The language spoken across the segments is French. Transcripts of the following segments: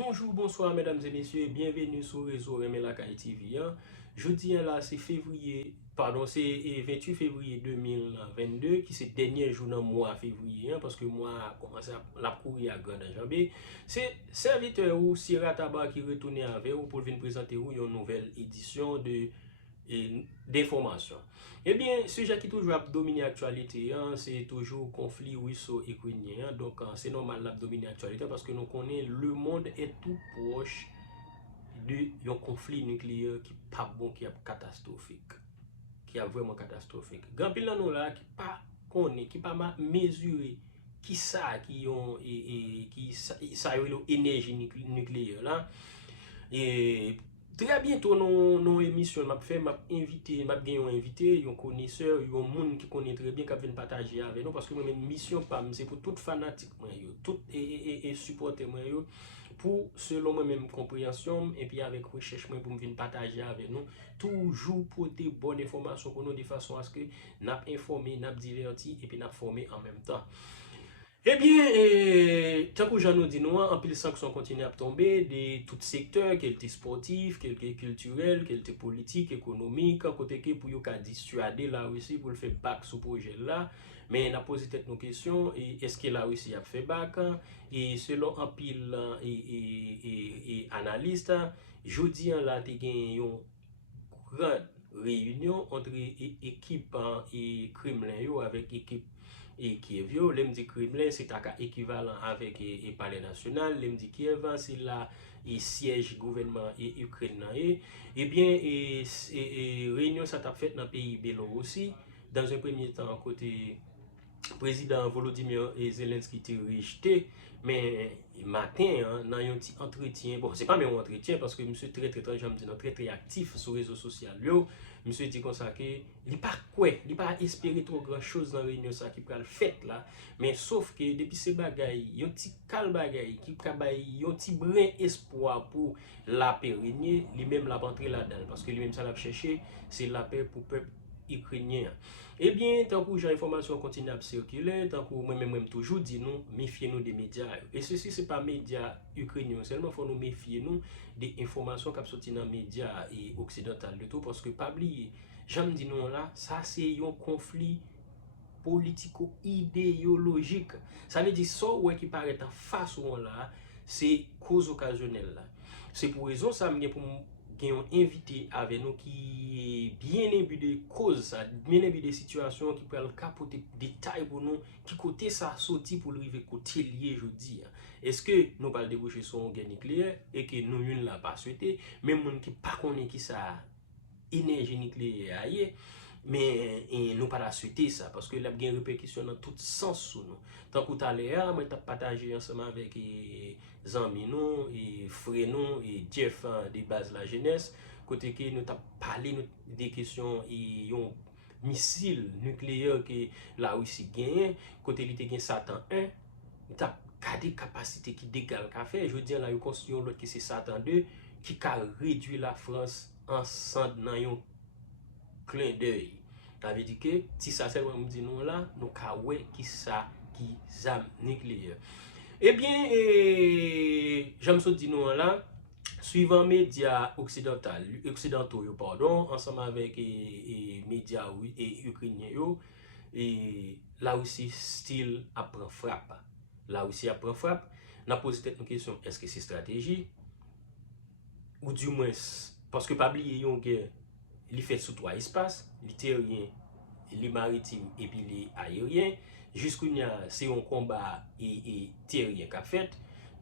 Bonjour, bonsoir mesdames et messieurs, bienvenue sur le réseau Remelakaï TV. Jeudi là, c'est c'est 28 février 2022 qui c'est le dernier jour dans le mois février parce que moi a commencé à la courir à grande jambée. C'est serviteur ou Sira Taba qui retourne avec vous pour venir présenter une nouvelle édition d'informations. Eh bien, sujet qui toujours a dominé l'actualité, c'est toujours conflit russo-ukrainien. Donc, c'est normal de dominer l'actualité parce que nous connaissons le monde est tout proche d'un conflit nucléaire qui n'est pas bon, qui est catastrophique. Qui est vraiment catastrophique. Grand pile nous là qui pas connaît, qui pas mesurer qui ça qui ont qui ça énergie nucléaire là. Et très bientôt, nos émissions, m'a invité, m'a gagné un invité, un connaisseur, un monde qui connaît très bien, qui vient partager avec nous, parce que moi, mission, c'est pour tout fanatique, tout et supporter, pour, selon moi-même, compréhension, et puis avec recherche, pour venir partager avec nous, toujours pour des bonnes informations pour nous, de façon à ce que nous informé, nous diverti, et puis nous formé en même temps. Eh bien, tant que j'en ai dit, nous, en pile sanctions continuent à tomber de tout secteur, quel était sportif, quel était culturel, quel était politique, économique, côté que pour dissuader la Russie pour le faire back ce projet là. Mais on a posé nos questions, est-ce que la Russie a fait back? Et selon un pile et analyste, jeudi là, tu as une grande réunion entre équipe et Kremlin avec équipe et Kiev yo, lem di Kremlin c'est équivalent avec le palais national, lem di Kiev c'est là et siège gouvernement et Ukraine et bien réunion ça t'a fait dans le pays Bélarussie dans un premier temps côté président Volodymyr Zelensky était rejeté, mais matin, dans un petit entretien, bon, c'est pas même un entretien parce que monsieur très très actif sur les réseaux sociaux. Monsieur dit comme ça que il pas quoi, il pas espérer trop grand chose dans la réunion ça qui peut le fait là, mais sauf que depuis ces bagailles, yon petit cal bagaille qui kabay yon petit brin espoir pour la paix régner, lui-même l'a entré là-dedans parce que lui-même ça l'a cherché, c'est la paix pour peuple ukrainien. Eh bien, tant que j'ai information continue à circuler, tant que moi-même toujours dit nous, méfiez-nous des médias. Et ceci, c'est pas médias ukrainiens seulement, il faut nous méfier nous des informations qui sortent dans les médias occidentaux de tout, parce que pas oublier, j'aime dire non là, ça c'est un conflit politico-idéologique. Ça veut dire ça ouais, qui paraît en face ou là, c'est cause occasionnelle là. C'est pour raison ça me pour un invité avec nous qui bien imbu de causes, bien imbu de situations qui peuvent capoter détails pour nous, qui côté ça sorti pour arriver côté lié jeudi. Est-ce que nous parlons déboucher sur une guerre nucléaire et que nous ne l'a pas souhaité, même monde qui pas connaît qui ça énergie nucléaire ailleurs, mais nous pas la souhaiter ça parce que la bien répercussion dans tout sens sur nous. Tant que tout à l'heure, moi t'ai partagé ensemble avec les amis nous et frères nous et Jeff des bases la jeunesse côté que nous t'a parlé des questions et un missile nucléaire que la Russie gagne côté il gagne Satan 1 t'a gardé capacité qui dégale qu'a fait je veux dire là il construit l'autre qui c'est Satan 2 qui a réduit la France ensemble dans un clin d'œil. Ça veut dire que si ça c'est me dit non là, nous ka ouais qui ça qui zam nucléaire. Eh bien, j'aime ça dire non là, suivant médias occidentaux pardon, ensemble avec les médias et ukrainiens et là aussi style apprend frappe. Là aussi apprend frappe. On a posé une question, est-ce que c'est stratégie ou du moins parce que pas oublier une guerre il fait sous trois espaces, les terriens, les maritimes et puis les aériens. Jusqu'où c'est un combat et terrien qu'a fait.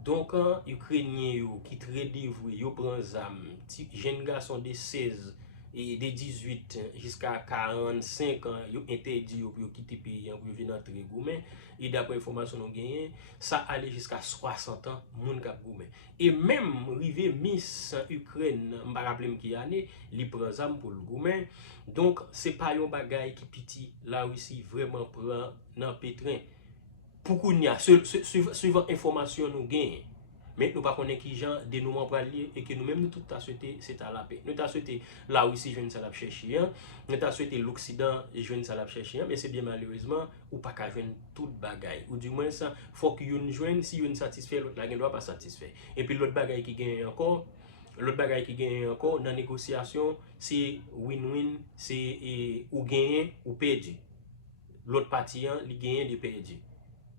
Donc, Ukrainiens qui très dévoués, ils prennent des armes. Jeunes garçons de 16 et de 18 jusqu'à 45 ans, ils interdit pour quitter le pays pour venir entrer Goumen. Et d'après l'information que nous avons, ça allait jusqu'à 60 ans, moun k'ap Goumen. Et même, arrivé Miss Ukraine, je ne me rappelle qui année, il prend des armes pour le Goumen. Donc, ce n'est pas un bagage qui petit, la Russie vraiment prend dans le pétrin. Pour qu'on y a, suivant l'information nous gagnons. mais nous ne connaissons pas qui gens dénouement pour aller et que nous-mêmes nous tout à souhaité c'est à la paix. Nous t'a souhaité la Russie joindre ça la chercher, nous t'a souhaité l'Occident joindre ça la chercher, mais c'est bien malheureusement ou pas qu'à joindre toute bagaille ou du moins ça faut que une joigne si une satisfait l'autre la doit pas satisfait. Et puis l'autre bagaille qui gagne encore dans la négociation, c'est win-win, c'est ou gagner ou perdre. L'autre partie, il gagne et perd.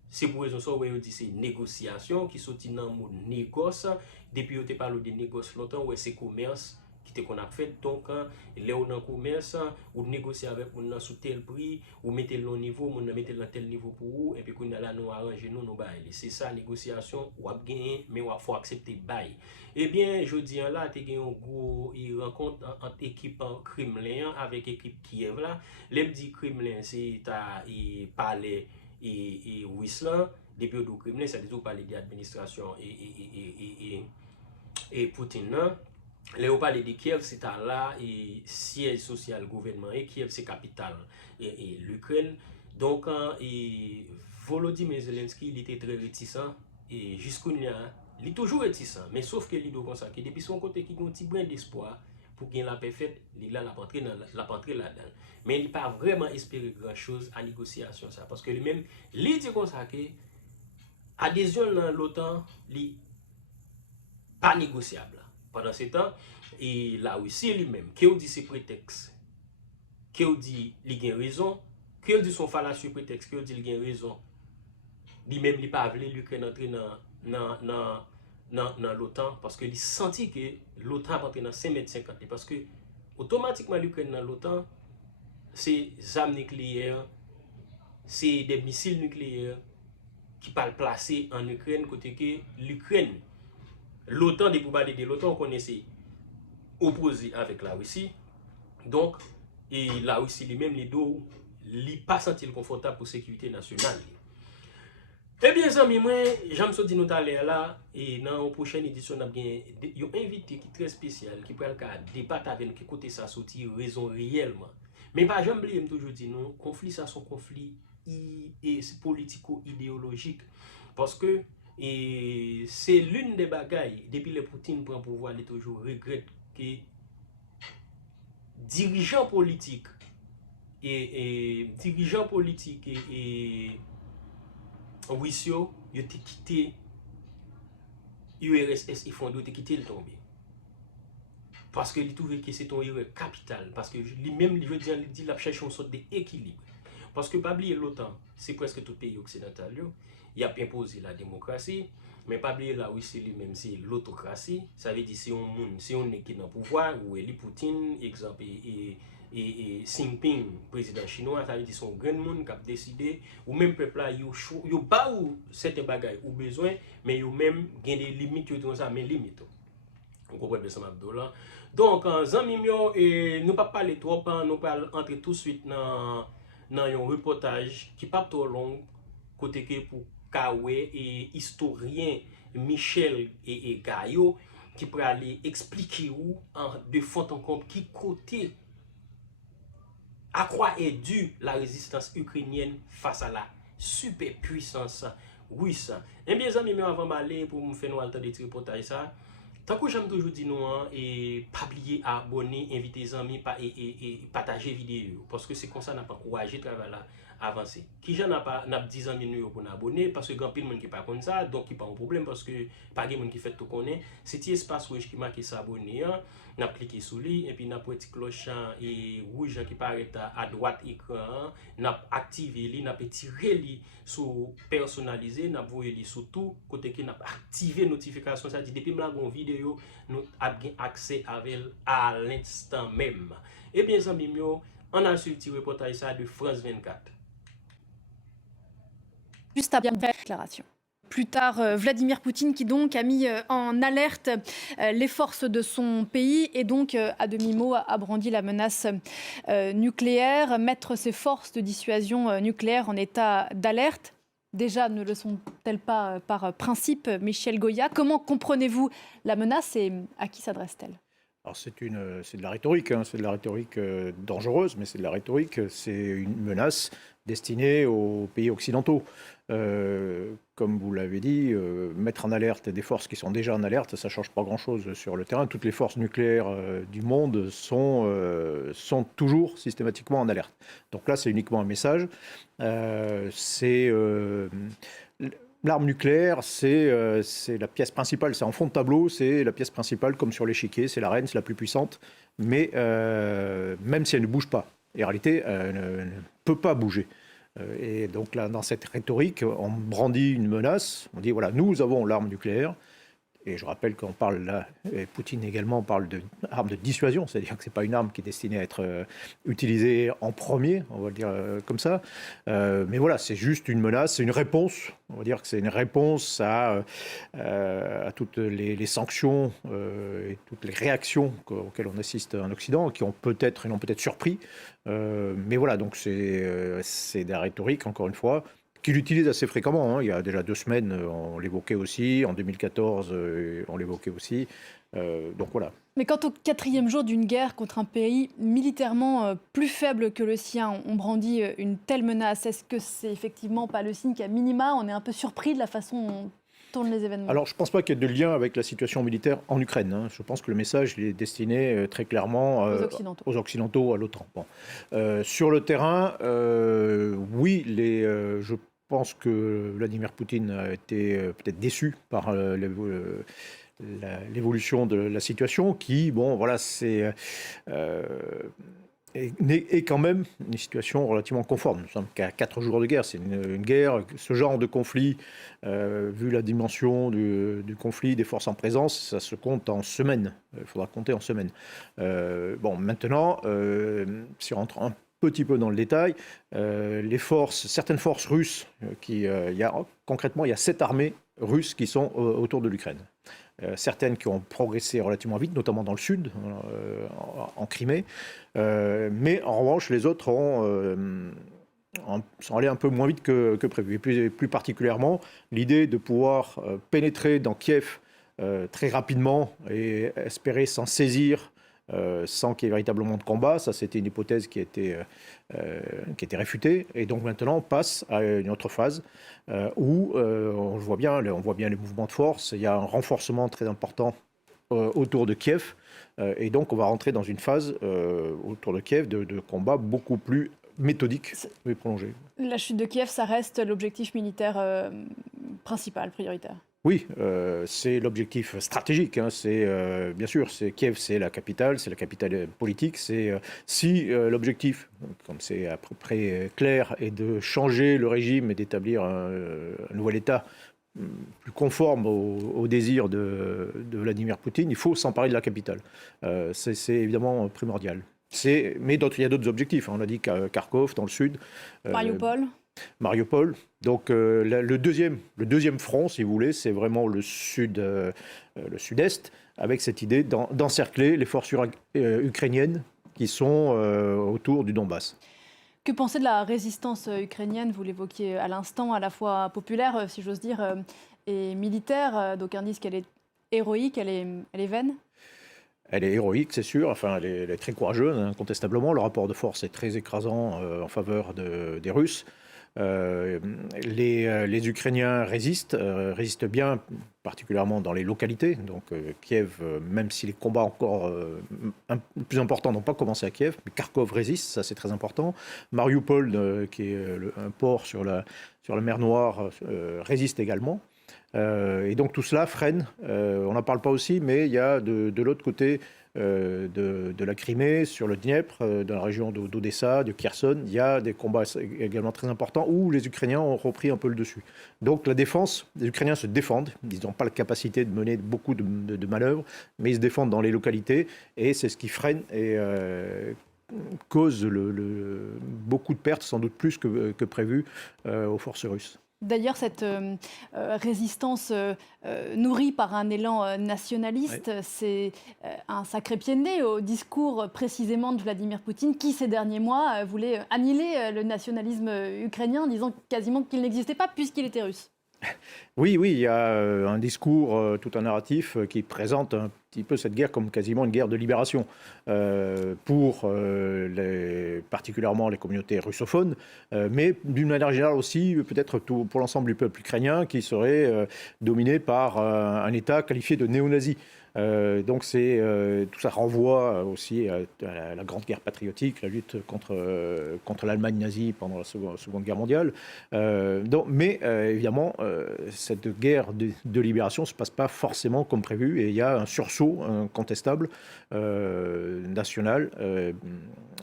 C'est pour raison ça où on dit c'est négociation qui sorti dans le mot négoce. Depuis on te parle de négoce longtemps, ouais c'est commerce qui qu'on a fait. Donc là on a commerce, ou négocier avec on sous tel prix, ou mettez le niveau, on mettez dans tel niveau pour vous, et puis qu'on a là nous arranger nous bail. C'est ça négociation ou a gagner mais ou faut accepter bail. Eh bien je dis là tu gagné un gros rencontre entre équipe Kremlin avec équipe Kiev là. Les dit Kremlin c'est ta parler et Ruslan, depuis le Kremlin, ça dit tout parler de l'administration et Poutine. Là, on parle de Kiev, c'est là et siège social gouvernement et Kiev, c'est capitale et l'Ukraine. Donc, Volodymyr Zelensky, il était très réticent et jusqu'à il est toujours réticent, mais sauf que il doit consacrer depuis son côté qui a un petit brin d'espoir pour gagner la paix faite, il a la rentrée là-dedans. Mais il n'a pas vraiment espéré grand-chose à négociation ça parce que lui-même, il dit comme ça que adhésion dans l'OTAN, n'est pas négociable. Pendant ce temps, et la Russie lui-même, qui dit c'est prétexte, qui dit il a raison, qui dit son fallacieux prétexte, qui dit il a raison, lui-même il n'a pas voulu l'Ukraine entrer dans l'OTAN parce qu'il sentit que l'OTAN va entrer dans 5,50 m. Parce que automatiquement l'Ukraine dans l'OTAN, c'est des armes nucléaires, c'est des missiles nucléaires qui peuvent placer en Ukraine, côté que l'Ukraine, l'OTAN, des pouvoirs de l'OTAN, on connaissait opposé avec la Russie. Donc, et la Russie lui-même, les deux, il pas senti confortable pour la sécurité nationale. Eh bien, amis, moi, j'aime ça dire nous là, et dans la prochaine édition, on a bien un invité qui est très spécial, qui peut débattre avec nous, qui côté ça sortir raison réellement. Mais pas j'aime toujours dire non, conflit ça son conflit politico-idéologique. Parce que c'est l'une des bagailles, depuis le Poutine prend pouvoir, il toujours regrette que dirigeants politiques et Russie, ils ont quitté l'URSS, ils ont quitté le tombé. Parce que ils trouvent que c'est un erreur capital. Parce que lui-même, je veux dire, il dit qu'il cherche une sorte d'équilibre. Parce que pas oublier l'OTAN, c'est presque tout pays occidental. Il a imposé la démocratie, mais pas oublier la Russie lui-même, c'est l'autocratie. Ça veut dire si on est qui dans le pouvoir, ou Eli Poutine, exemple, et Xi Jinping, président chinois, ça veut dire son grand monde qui a décidé, ou même peuple là, il n'y a pas certains bagages ou besoin, mais il y a même des limites, mais limites. Vous comprenez ça, Abdullah. Donc, amis, nous ne pas parler trop, nous allons entrer tout de suite dans un reportage qui n'est pas trop long, côté que pour Kawé et historien Michel et Gaillot, qui pourrait aller expliquer de fond en comble qui côté à quoi est due la résistance ukrainienne face à la superpuissance russe. Eh bien, amis, avant d'aller pour me faire un temps de reportage ça. Tant que j'aime toujours dire nous, et pas oublier à abonner, inviter les amis et partager vidéo. Parce que c'est comme ça qu'on n'a pas encouragé le travail là avancer. Qui j'en a pas 10 amis nous pour nous abonner parce que grand pile monde qui pas comme ça, donc il pas un problème parce que pas de monde qui fait tout connaît. C'est petit espace rouge qui marque s'abonner, n'a cliquer sur lui et puis n'a petit cloche et rouge qui paraît à droite écran, n'a activer lui, n'a tirer lui sur personnaliser, n'a voyer lui sur tout côté qui n'a activer notification, ça dit depuis me la gon vidéo nous avons accès avec à l'instant même. Et bien amis mio, on a sur le petit reportage ça de France 24. Juste après la déclaration. Plus tard, Vladimir Poutine qui donc a mis en alerte les forces de son pays et donc à demi-mot a brandi la menace nucléaire, mettre ses forces de dissuasion nucléaire en état d'alerte. Déjà, ne le sont-elles pas par principe, Michel Goya? Comment comprenez-vous la menace et à qui s'adresse-t-elle? Alors c'est de la rhétorique, hein, c'est de la rhétorique dangereuse, mais c'est de la rhétorique, c'est une menace destinée aux pays occidentaux. Comme vous l'avez dit, mettre en alerte des forces qui sont déjà en alerte, ça ne change pas grand-chose sur le terrain. Toutes les forces nucléaires du monde sont toujours systématiquement en alerte. Donc là, c'est uniquement un message. L'arme nucléaire, c'est la pièce principale, c'est en fond de tableau, c'est la pièce principale comme sur l'échiquier, c'est la reine, c'est la plus puissante, mais même si elle ne bouge pas, et en réalité, elle ne peut pas bouger. Et donc là, dans cette rhétorique, on brandit une menace, on dit voilà, nous avons l'arme nucléaire. Et je rappelle qu'on parle là, et Poutine également parle d'arme de dissuasion, c'est-à-dire que ce n'est pas une arme qui est destinée à être utilisée en premier, on va le dire comme ça. Mais voilà, c'est juste une menace, c'est une réponse. On va dire que c'est une réponse à toutes les sanctions et toutes les réactions auxquelles on assiste en Occident, qui ont peut-être surpris. Mais voilà, donc c'est de la rhétorique, encore une fois, qu'il utilise assez fréquemment. Hein. Il y a déjà 2 semaines, on l'évoquait aussi. En 2014, on l'évoquait aussi. Donc voilà. Mais quant au 4e jour d'une guerre contre un pays militairement plus faible que le sien, on brandit une telle menace. Est-ce que c'est effectivement pas le signe qu'à minima, on est un peu surpris de la façon dont tournent les événements? Alors, je ne pense pas qu'il y ait de lien avec la situation militaire en Ukraine. Hein. Je pense que le message il est destiné très clairement aux Occidentaux, à l'OTAN. Bon. Sur le terrain, oui, je pense que Vladimir Poutine a été peut-être déçu par l'évolution de la situation, qui, bon, voilà, est quand même une situation relativement conforme. Nous sommes qu'à 4 jours de guerre. C'est une guerre, ce genre de conflit, vu la dimension du conflit, des forces en présence, ça se compte en semaines. Il faudra compter en semaines. Bon, maintenant, si on rentre un petit peu dans le détail, certaines forces russes, concrètement, il y a 7 armées russes qui sont autour de l'Ukraine. Certaines qui ont progressé relativement vite, notamment dans le sud, en Crimée. Mais en revanche, les autres sont allés un peu moins vite que prévu. Et plus particulièrement, l'idée de pouvoir pénétrer dans Kiev très rapidement et espérer s'en saisir sans qu'il y ait véritablement de combat. Ça, c'était une hypothèse qui a été réfutée. Et donc maintenant, on passe à une autre phase où on voit bien les mouvements de force. Il y a un renforcement très important autour de Kiev. Et donc, on va rentrer dans une phase autour de Kiev de combat beaucoup plus méthodique et prolongé. La chute de Kiev, ça reste l'objectif militaire principal, prioritaire. Oui, c'est l'objectif stratégique. Hein. Bien sûr, Kiev, c'est la capitale politique. Si l'objectif, comme c'est à peu près clair, est de changer le régime et d'établir un nouvel État plus conforme au désir de Vladimir Poutine, il faut s'emparer de la capitale. C'est évidemment primordial. Mais il y a d'autres objectifs. Hein. On a dit Kharkov, dans le sud. Mariupol. Donc le deuxième front, si vous voulez, c'est vraiment le sud-est, avec cette idée d'encercler les forces ukrainiennes qui sont autour du Donbass. Que penser de la résistance ukrainienne? Vous l'évoquiez à l'instant, à la fois populaire, si j'ose dire, et militaire. D'aucuns disent qu'elle est héroïque, elle est vaine. Elle est héroïque, c'est sûr. Enfin, elle est très courageuse, incontestablement. Le rapport de force est très écrasant en faveur des Russes. Les Ukrainiens résistent bien, particulièrement dans les localités. Donc Kiev, même si les combats encore plus importants n'ont pas commencé à Kiev, mais Kharkov résiste, ça c'est très important. Mariupol, qui est un port sur la mer Noire, résiste également. Et donc tout cela freine. On n'en parle pas aussi, mais il y a de l'autre côté de la Crimée, sur le Dniepr, dans la région d'Odessa, de Kherson, il y a des combats également très importants où les Ukrainiens ont repris un peu le dessus. Donc la défense, les Ukrainiens se défendent, ils n'ont pas la capacité de mener beaucoup de manœuvres, mais ils se défendent dans les localités et c'est ce qui freine et cause beaucoup de pertes, sans doute plus que prévu aux forces russes. D'ailleurs, cette résistance nourrie par un élan nationaliste, c'est un sacré pied de nez au discours précisément de Vladimir Poutine, qui ces derniers mois voulait annihiler le nationalisme ukrainien, en disant quasiment qu'il n'existait pas puisqu'il était russe. Oui, il y a un discours, tout un narratif qui présente un petit peu cette guerre comme quasiment une guerre de libération pour particulièrement les communautés russophones, mais d'une manière générale aussi peut-être pour l'ensemble du peuple ukrainien qui serait dominé par un État qualifié de néo-nazi. Donc tout ça renvoie aussi à la Grande Guerre patriotique, la lutte contre l'Allemagne nazie pendant la Seconde Guerre mondiale. Mais évidemment, cette guerre de libération ne se passe pas forcément comme prévu et il y a un sursaut incontestable national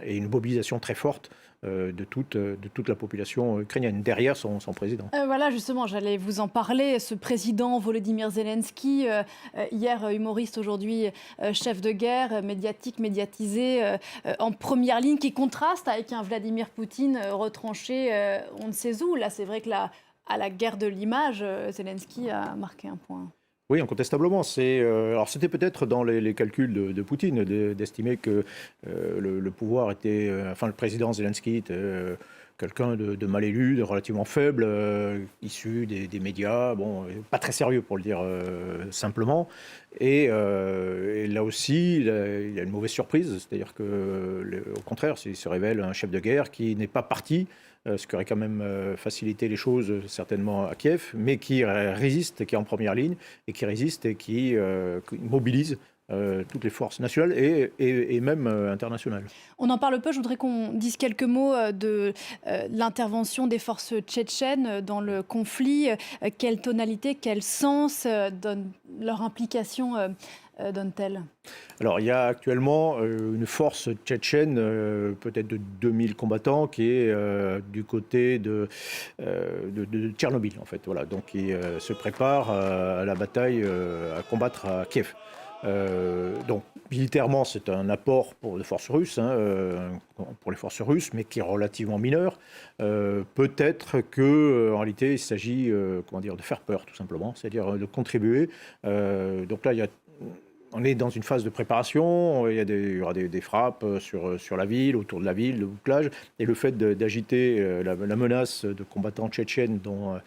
et une mobilisation très forte de toute la population ukrainienne, derrière son président. Voilà, justement, j'allais vous en parler. Ce président Volodymyr Zelensky, hier humoriste, aujourd'hui chef de guerre, médiatisé, en première ligne, qui contraste avec un Vladimir Poutine retranché on ne sait où. Là, c'est vrai que à la guerre de l'image, Zelensky a marqué un point. Oui, incontestablement. Alors c'était peut-être dans les calculs de Poutine d'estimer que le pouvoir était, le président Zelensky était quelqu'un de mal élu, de relativement faible, issu des médias, pas très sérieux pour le dire simplement. Et là aussi, il a une mauvaise surprise, c'est-à-dire qu'au contraire, il se révèle un chef de guerre qui n'est pas parti, ce qui aurait quand même facilité les choses certainement à Kiev, mais qui résiste, qui est en première ligne, et qui résiste et qui mobilise toutes les forces nationales et même internationales. On en parle peu, je voudrais qu'on dise quelques mots de l'intervention des forces tchétchènes dans le conflit. Quelle tonalité, quel sens donne leur implication donne-t-elle ? Alors, il y a actuellement une force tchétchène, peut-être de 2000 combattants, qui est du côté de Tchernobyl, en fait. Voilà. Donc, qui se prépare à la bataille, à combattre à Kiev. Donc, militairement, c'est un apport pour les forces russes, mais qui est relativement mineur. Peut-être qu'en réalité, il s'agit de faire peur, tout simplement, c'est-à-dire de contribuer. Donc là, on est dans une phase de préparation, il y aura des frappes sur la ville, autour de la ville, de bouclage, et le fait d'agiter la menace de combattants tchétchènes dont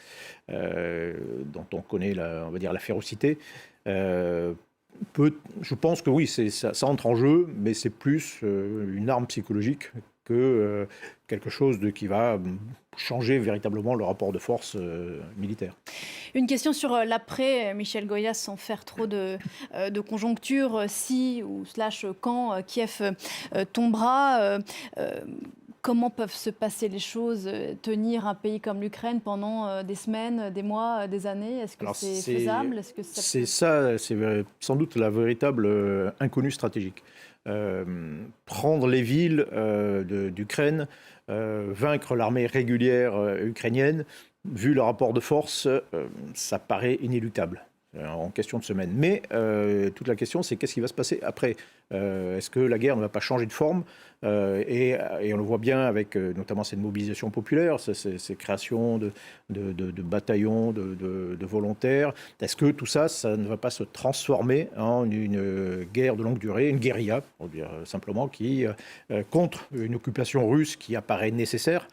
on connaît la férocité, je pense que oui, ça entre en jeu, mais c'est plus une arme psychologique que quelque chose qui va changer véritablement le rapport de force militaire. Une question sur l'après, Michel Goya, sans faire trop de conjoncture, si ou quand Kiev tombera. Comment peuvent se passer les choses, tenir un pays comme l'Ukraine pendant des semaines, des mois, des années? Est-ce que c'est faisable? C'est sans doute la véritable inconnue stratégique. Prendre les villes d'Ukraine, vaincre l'armée régulière ukrainienne, vu le rapport de force, ça paraît inéluctable en question de semaines. Mais toute la question, c'est qu'est-ce qui va se passer après? Est-ce que la guerre ne va pas changer de forme? Et on le voit bien avec notamment cette mobilisation populaire, ces créations de bataillons, de volontaires. Est-ce que tout ça, ça ne va pas se transformer en une guerre de longue durée, une guérilla, pour dire simplement, qui contre une occupation russe qui apparaît nécessaire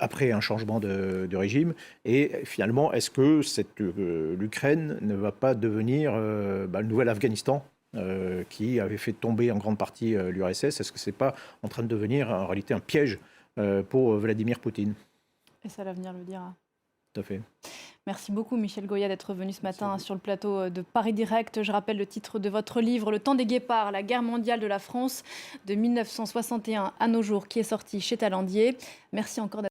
après un changement de régime? Et finalement, est-ce que l'Ukraine ne va pas devenir le nouvel Afghanistan qui avait fait tomber en grande partie l'URSS? Est-ce que ce n'est pas en train de devenir en réalité un piège pour Vladimir Poutine? Et ça, l'avenir le dira. Tout à fait. Merci beaucoup Michel Goya d'être venu ce matin sur le plateau de Paris Direct. Je rappelle le titre de votre livre, Le temps des guépards, la guerre mondiale de la France de 1961 à nos jours, qui est sorti chez Talandier. Merci encore d'être